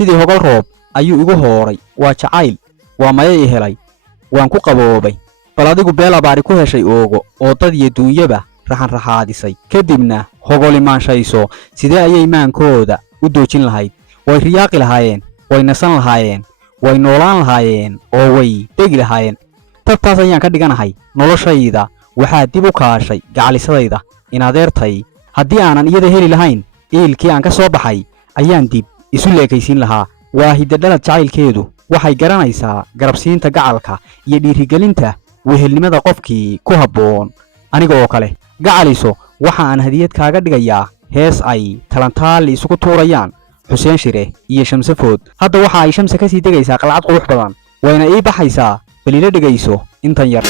sidii hogal roob ayuu igu hooray waa jacayl waa mayay helay waan ku qaboobay bal adigu beel abaari ku heshay oogo oo dad iyo duunyaba raxan raxaadisay kadibna hogolimaanshayso sidee ayay maankooda u doojin lahayd way riyaaqi lahaayeen way nasan lahaayeen way noolaan lahaayeen oo way degi lahaayeen tabtaas ayaan ka dhiganahay noloshayda waxaa dib u kaashay gacalisadayda in adeertay haddii aanan iyada heli lahayn eelkii aan ka soo baxay ayaan dib isu leekaysiin lahaa waa hidadhalad jacaylkeedu waxay garanaysaa garabsiinta gacalka iyo dhiirigelinta wehelnimada qofkii ku habboon aniga oo kale gacaliso waxa aan hadiyad kaaga dhigayaa hees ay talantaali isugu tuurayaan xuseen shire iyo shamse food hadda waxa ay shamse ka sii degaysaa qalcad qurux badan wayna ii baxaysaa bal ila dhegayso intan yar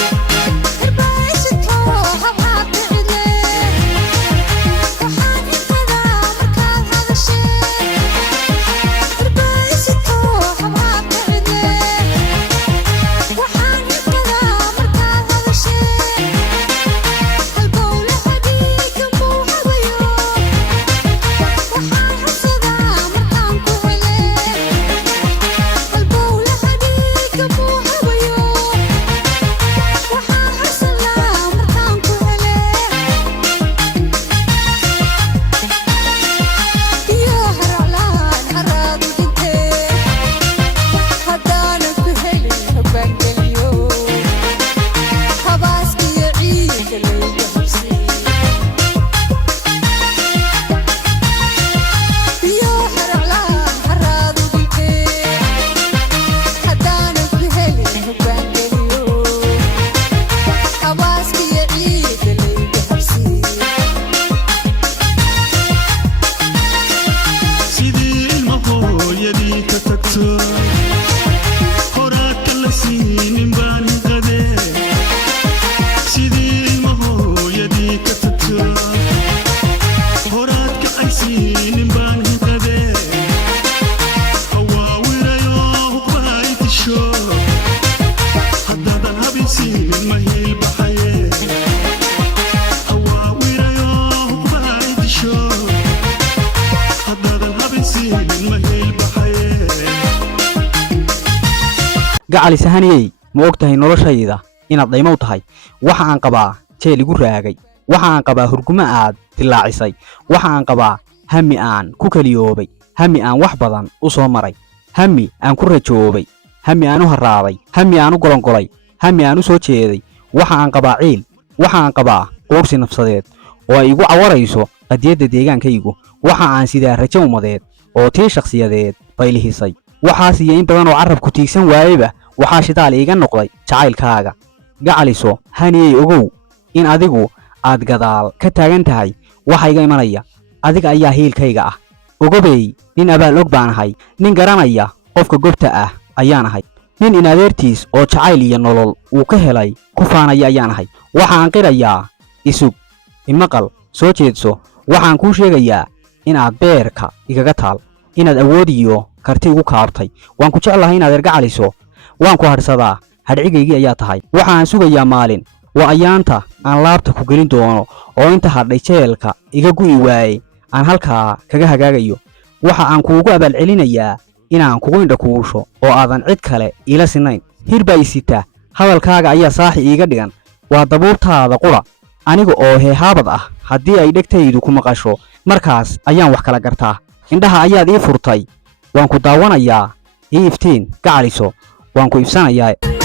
gacali sahaniyay ma ogtahay noloshayda inaad daymo u tahay waxa aan qabaa jeel igu raagay waxa aan qabaa hurgumo aad dilaacisay waxa aan qabaa hami aan ku kaliyoobay hami aan wax badan u soo maray hami aan ku rajoobay hami aan u haraaday hami aan u golongolay hami aan u soo jeeday waxa aan qabaa ciil waxa aan qabaa quursi nafsadeed oo ay igu cawarayso qadiyadda deegaankaygu waxa aan sidaa rajo umadeed oo tii shakhsiyadeed bay lihisay waxaas iyo in badan oo carabku tiigsan waayeba waxaa shidaal iiga noqday jacaylkaaga gacaliso haniyey ogow in adigu aad gadaal ka taagan tahay waxa iga imanaya adiga ayaa hiilkayga ah ogobey nin abaal og baan ahay nin garanaya qofka gobta ah ayaan ahay nin in adeertiis oo jacayl iyo nolol uu ka helay ku faanaya ayaan ahay waxaan qirayaa isug imaqal soo jeedso waxaan kuu sheegayaa inaad beerka igaga taal inaad awood iyo karti ugu kaabtay waan ku jeclahay inaad ergacaliso waan ku hadhsadaa hadhcigaygii ayaa tahay waxaan sugayaa maalin waa ayaanta aan laabta ku gelin doono oo inta hadhay jeelka iga gu'i waayey aan halkaa kaga hagaagayo waxa aan kuugu abaalcelinayaa inaan kugu indhakuusho oo aadan cid kale iila sinayn hirbaa isita hadalkaaga ayaa saaxi iiga dhigan waa dabuurtaada qura aniga oo heehaabad ah haddii ay dhegtaydu ku maqasho markaas ayaan wax kala gartaa indhaha ayaad ii furtay waan ku daawanayaa ii iftiin gacaliso waan ku ifsanayaa